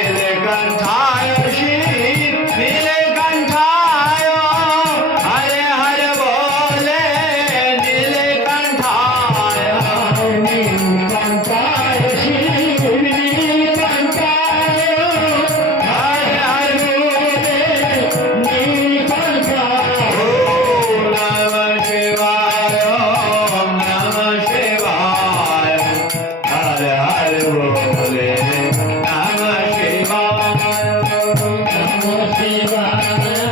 नीलकंठाय श्री नीलकंठाय हरे हरे बोले नीलकंठाय नीलकंठाय श्री नीलकंठाय हरे हरे बोले नीलकंठाय ओम नमः शिवाय ओम नमः शिवाय हरे हरे बोले नमः शिवाय नमः शिवाय ओम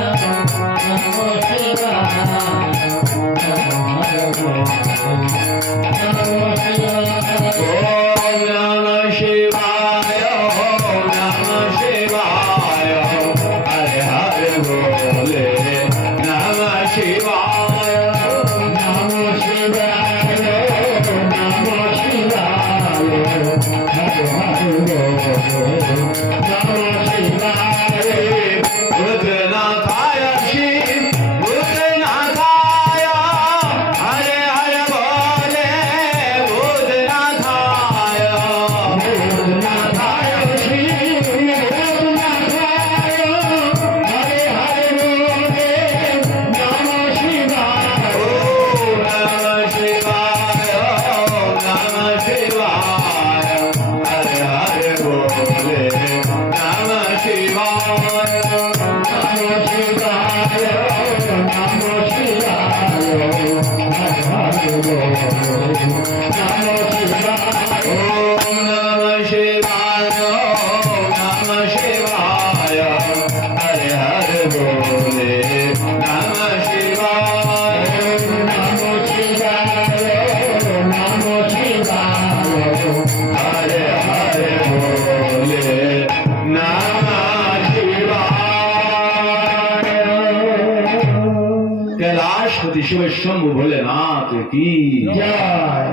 नमः शिवाय ओम नमः शिवाय हरे हरे बोले नमः शिवाय नमः शिवाय नमः शिवाय हरे हरे बोले नमः शिवाय भूतनाथाय श्री भूतनाथाय हरे हरे बोले भूतनाथाय भूतनाथाय श्री भूतनाथाय हरे हरे बोले नमः शिवाय ओम नमः शिवाय ओम नमः शिवाय हरे हरे बोले नमः शिवाय नमः शिवाय नमः शिवाय हरे हरे बोले नमः शिवाय ओम नमः शिवाय ओम नमः शिवाय हरे हरे बोले नमः शिवाय नमः शिवाय नमः शिवाय हरे हरे बोले नमः शिवाय कैलाशपति शिव शंभु भोलेनाथ की जय।